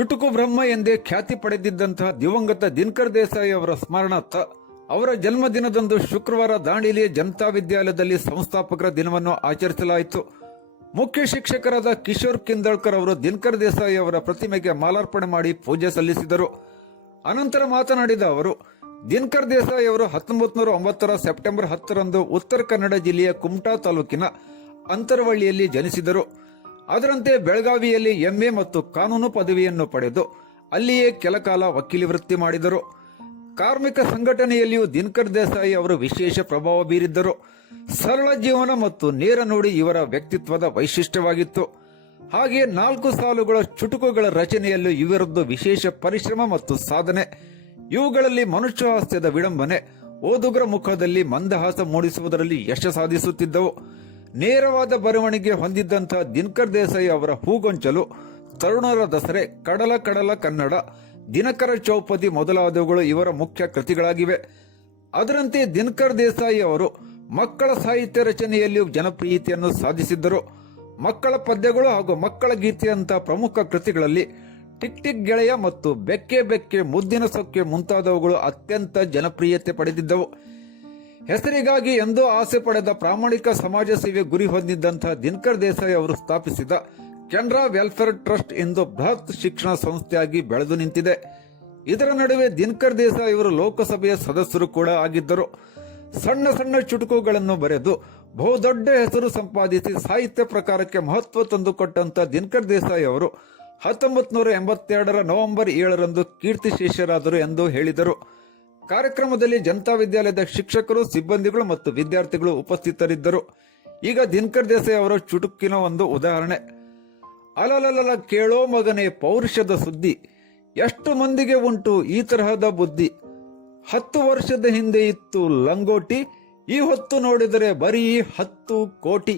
ಚುಟುಕು ಬ್ರಹ್ಮ ಎಂದೇ ಖ್ಯಾತಿ ಪಡೆದಿದ್ದಂತಹ ದಿವಂಗತ ದಿನಕರ್ ದೇಸಾಯಿ ಅವರ ಸ್ಮರಣಾರ್ಥ ಅವರ ಜನ್ಮದಿನದಂದು ಶುಕ್ರವಾರ ದಾಂಡೇಲಿಯ ಜನತಾ ವಿದ್ಯಾಲಯದಲ್ಲಿ ಸಂಸ್ಥಾಪಕರ ದಿನವನ್ನು ಆಚರಿಸಲಾಯಿತು. ಮುಖ್ಯ ಶಿಕ್ಷಕರಾದ ಕಿಶೋರ್ ಕಿಂದಳ್ಕರ್ ಅವರು ದಿನಕರ್ ದೇಸಾಯಿ ಅವರ ಪ್ರತಿಮೆಗೆ ಮಾಲಾರ್ಪಣೆ ಮಾಡಿ ಪೂಜೆ ಸಲ್ಲಿಸಿದರು. ಅನಂತರ ಮಾತನಾಡಿದ ಅವರು, ದಿನಕರ್ ದೇಸಾಯಿ ಅವರು 1909 ಸೆಪ್ಟೆಂಬರ್ 10ರಂದು ಉತ್ತರ ಕನ್ನಡ ಜಿಲ್ಲೆಯ ಕುಮಟಾ ತಾಲೂಕಿನ ಅಂತರವಳ್ಳಿಯಲ್ಲಿ ಜನಿಸಿದರು. ಅದರಂತೆ ಬೆಳಗಾವಿಯಲ್ಲಿ ಎಂಎ ಮತ್ತು ಕಾನೂನು ಪದವಿಯನ್ನು ಪಡೆದು ಅಲ್ಲಿಯೇ ಕೆಲಕಾಲ ವಕೀಲಿ ವೃತ್ತಿ ಮಾಡಿದರು. ಕಾರ್ಮಿಕ ಸಂಘಟನೆಯಲ್ಲಿಯೂ ದಿನಕರ್ ದೇಸಾಯಿ ಅವರು ವಿಶೇಷ ಪ್ರಭಾವ ಬೀರಿದ್ದರು. ಸರಳ ಜೀವನ ಮತ್ತು ನೇರ ನುಡಿ ಇವರ ವ್ಯಕ್ತಿತ್ವದ ವೈಶಿಷ್ಟ್ಯವಾಗಿತ್ತು. ಹಾಗೆಯೇ 4 ಸಾಲುಗಳ ಚುಟುಕುಗಳ ರಚನೆಯಲ್ಲೂ ಇವರದ್ದು ವಿಶೇಷ ಪರಿಶ್ರಮ ಮತ್ತು ಸಾಧನೆ. ಇವುಗಳಲ್ಲಿ ಮನುಷ್ಯ ಹಾಸ್ಯದ ವಿಡಂಬನೆ ಓದುಗರ ಮುಖದಲ್ಲಿ ಮಂದಹಾಸ ಮೂಡಿಸುವುದರಲ್ಲಿ ಯಶ ಸಾಧಿಸುತ್ತಿದ್ದವು. ನೇರವಾದ ಬರವಣಿಗೆ ಹೊಂದಿದ್ದಂತಹ ದಿನಕರ್ ದೇಸಾಯಿ ಅವರ ಹೂಗೊಂಚಲು, ತರುಣರ ದಸರೆ, ಕಡಲ ಕಡಲ ಕನ್ನಡ, ದಿನಕರ ಚೌಪದಿ ಮೊದಲಾದವುಗಳು ಇವರ ಮುಖ್ಯ ಕೃತಿಗಳಾಗಿವೆ. ಅದರಂತೆ ದಿನಕರ್ ದೇಸಾಯಿ ಅವರು ಮಕ್ಕಳ ಸಾಹಿತ್ಯ ರಚನೆಯಲ್ಲಿಯೂ ಜನಪ್ರಿಯತೆಯನ್ನು ಸಾಧಿಸಿದ್ದರು. ಮಕ್ಕಳ ಪದ್ಯಗಳು ಹಾಗೂ ಮಕ್ಕಳ ಗೀತೆಯಂತಹ ಪ್ರಮುಖ ಕೃತಿಗಳಲ್ಲಿ ಟಿಕ್ ಟಿಕ್ ಗೆಳೆಯ ಮತ್ತು ಬೆಕ್ಕೆ ಬೆಕ್ಕೆ ಮುದ್ದಿನ ಸೊಕ್ಕೆ ಮುಂತಾದವುಗಳು ಅತ್ಯಂತ ಜನಪ್ರಿಯತೆ ಪಡೆದಿದ್ದವು. ಹೆಸರಿಗಾಗಿ ಎಂದೋ ಆಸೆ ಪಡೆದ ಪ್ರಾಮಾಣಿಕ ಸಮಾಜ ಸೇವೆ ಗುರಿ ಹೊಂದಿದ್ದಂತಹ ದಿನಕರ್ ದೇಸಾಯಿ ಅವರು ಸ್ಥಾಪಿಸಿದ ಕೆನರಾ ವೆಲ್ಫೇರ್ ಟ್ರಸ್ಟ್ ಇಂದು ಬೃಹತ್ ಶಿಕ್ಷಣ ಸಂಸ್ಥೆಯಾಗಿ ಬೆಳೆದು ನಿಂತಿದೆ. ಇದರ ನಡುವೆ ದಿನಕರ್ ದೇಸಾಯಿ ಅವರು ಲೋಕಸಭೆಯ ಸದಸ್ಯರು ಕೂಡ ಆಗಿದ್ದರು. ಸಣ್ಣ ಸಣ್ಣ ಚುಟುಕುಗಳನ್ನು ಬರೆದು ಬಹುದೊಡ್ಡ ಹೆಸರು ಸಂಪಾದಿಸಿ ಸಾಹಿತ್ಯ ಪ್ರಕಾರಕ್ಕೆ ಮಹತ್ವ ತಂದುಕೊಟ್ಟಂತ ದಿನಕರ್ ದೇಸಾಯಿ ಅವರು 1982 ನವೆಂಬರ್ 7ರಂದು ಕೀರ್ತಿಶೇಷರಾದರು ಎಂದು ಹೇಳಿದರು. ಕಾರ್ಯಕ್ರಮದಲ್ಲಿ ಜನತಾ ವಿದ್ಯಾಲಯದ ಶಿಕ್ಷಕರು, ಸಿಬ್ಬಂದಿಗಳು ಮತ್ತು ವಿದ್ಯಾರ್ಥಿಗಳು ಉಪಸ್ಥಿತರಿದ್ದರು. ಈಗ ದಿನಕರ್ ದೇಸಾಯಿ ಅವರ ಚುಟುಕಿನ ಒಂದು ಉದಾಹರಣೆ. ಅಲಲಲ ಕೇಳೋ ಮಗನೇ ಪೌರುಷದ ಸುದ್ದಿ, ಎಷ್ಟು ಮಂದಿಗೆ ಉಂಟು ಈ ತರಹದ ಬುದ್ಧಿ. 10 ವರ್ಷದ ಹಿಂದೆ ಇತ್ತು ಲಂಗೋಟಿ, ಈ ಹೊತ್ತು ನೋಡಿದರೆ ಬರೀ 10 ಕೋಟಿ.